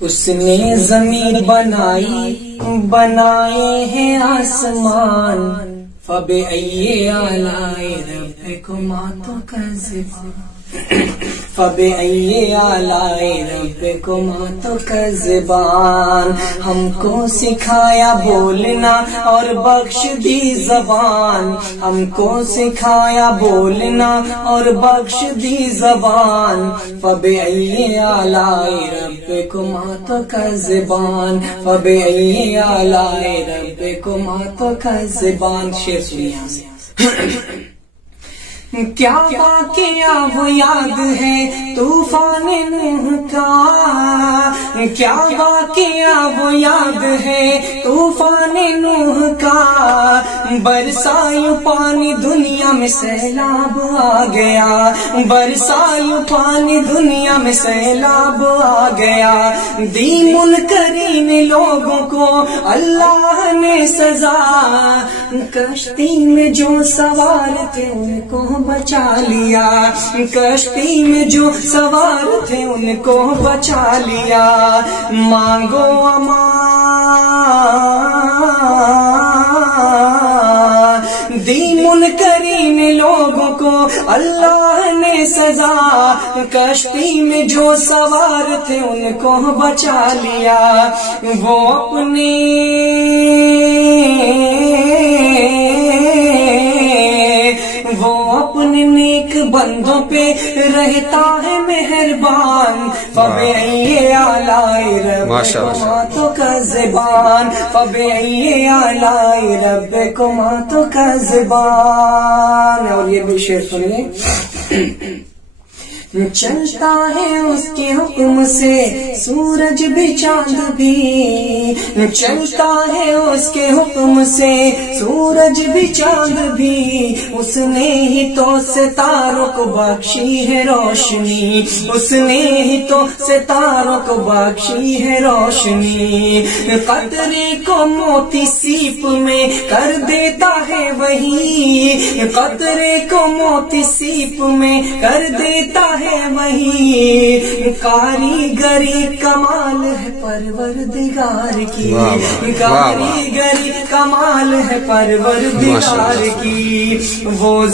اس نے زمین بنائے ہیں آسمان، فبأي آلاء ربكما تكذبان، فبأي آلاء ربكما تكذبان۔ ہم کو سکھایا بولنا اور بخش دی زبان، ہم کو سکھایا بولنا اور بخش دی زبان، فبأي آلاء ربكما تكذبان، فبأي آلاء ربكما تكذبان۔ شعر سنیے یہاں سے۔ کیا واقعہ وہ یاد ہے طوفان نوح کا، کیا واقعہ وہ یاد ہے طوفان نوح کا، برسایوں پانی دنیا میں سیلاب آ گیا، برسایوں پانی دنیا میں سیلاب آ گیا، دی منکرین لوگوں کو اللہ نے سزا، کشتی میں جو سوار تھے ان کو بچا لیا، کشتی میں جو سوار تھے ان کو بچا لیا، مانگو امان، دی منکرین لوگوں کو اللہ نے سزا، کشتی میں جو سوار تھے ان کو بچا لیا، وہ اپنے نیک بندوں پہ رہتا ہے مہربان، فبأي آلاء ربكما تكذبان، فبأي آلاء ربكما تكذبان۔ اور یہ بھی شعر سنیے۔ چلتا ہے اس کے حکم سے سورج بھی چاند بھی، چلتا ہے اس کے حکم سے سورج بھی چاند بھی، اس نے ہی تو ستاروں کو بخشی ہے روشنی، اس نے ہی تو ستاروں کو بخشی ہے روشنی، قطرے کو موتی سیپ میں کر دیتا ہے وہی، قطرے کو موتی سیپ میں کر دیتا ہے وہی، کاریگری کمال ہے پروردگار کی، کاریگری کمال ہے پروردگار کی، وہ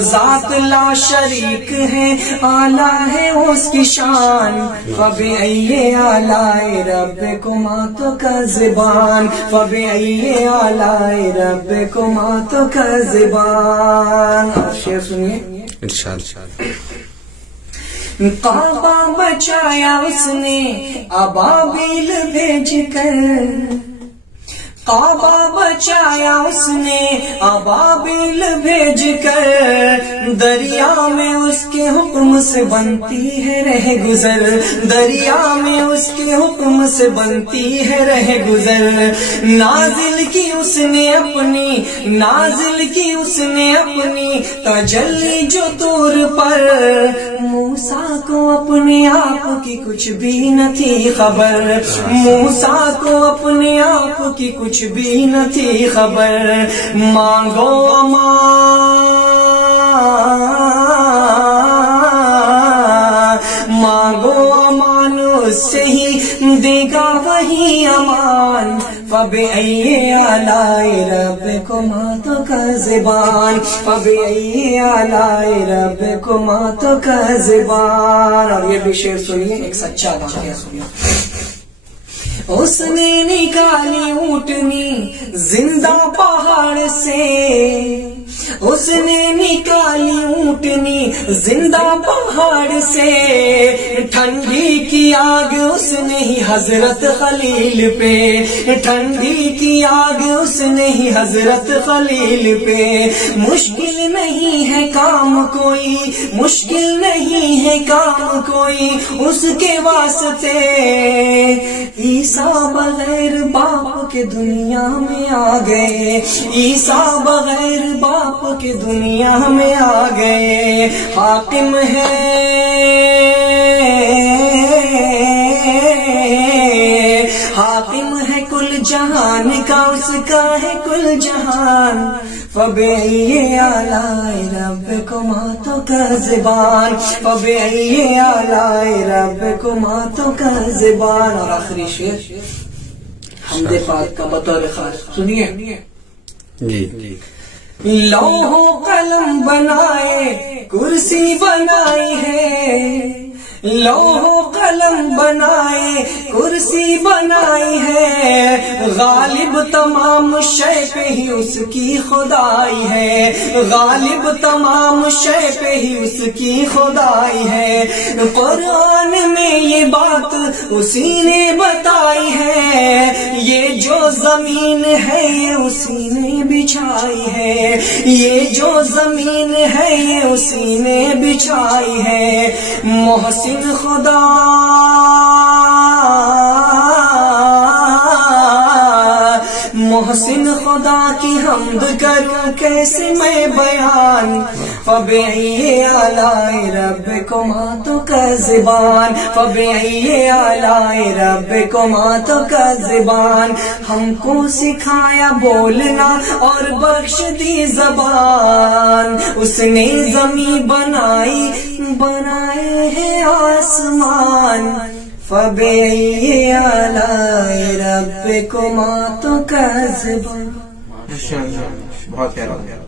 ذات لا شریک ہے، اعلیٰ ہے اس کی شان، فبأي آلاء ربكما تكذبان، فبأي آلاء ربكما تكذبان۔ شعر سنیے۔ کعبہ بچایا اس نے ابابیل بھیج کر، کعبہ بچایا اس نے ابابیل بھیج کر، دریا میں اس کے حکم سے بنتی ہے رہ گزر، دریا میں اس کے حکم سے بنتی ہے رہ گزر، نازل کی اس نے اپنی، نازل کی اس نے اپنی تجلی جو طور پر، موسیٰ کو اپنے آپ کی کچھ بھی نہ تھی خبر، موسیٰ کو اپنے آپ کی کچھ بھی نہ تھی خبر، مانگو امان، مانگو امان اس سے ہی دے گا وہی امان، فبأي آلاء ربكما تكذبان، فبأي آلاء ربكما تكذبان۔ اور یہ بھی شعر سنیے، ایک سچا واقعہ سنیے۔ اس نے نکالی اونٹنی زندہ پہاڑ سے، اس نے نکالی اونٹنی زندہ پہاڑ سے، ٹھنڈی کی آگ اس نے ہی حضرت خلیل پہ، ٹھنڈی کی آگ اس نے ہی حضرت خلیل پہ، مشکل نہیں ہے کام کوئی، مشکل نہیں ہے کام کوئی اس کے واسطے، عیسیٰ بغیر باپ کے دنیا میں آ گئے، عیسیٰ بغیر باپ کے دنیا میں آ گئے، حاکم ہے، حاکم ہے کل جہان کا، اس کا ہے کل جہان، فبأي آلاء ربكما تكذبان فبأي آلاء ربكما تكذبان. اور آخری شعر حمد پاک کا بطور خاص سنیے. جی لوح و قلم بنائے کرسی بنائی ہے لوح و قلم بنائے کرسی بنائی ہے غالب تمام شے پہ ہی اس کی خدائی ہے غالب تمام شے پہ ہی اس کی خدائی ہے. قرآن میں یہ بات اسی نے بتائی ہے یہ جو زمین ہے یہ اسی نے بچھائی ہے یہ جو زمین ہے یہ اسی نے بچھائی ہے. محسن خدا محسن خدا کی حمد کروں کیسے میں بیان. فبأي آلاء ربكما تكذبان فبأي آلاء ربكما تكذبان. ہم کو سکھایا بولنا اور بخش دی زبان اس نے زمین بنائے ہیں آسمان. فبأي آلاء ربكما تكذبان. بہت پیارا.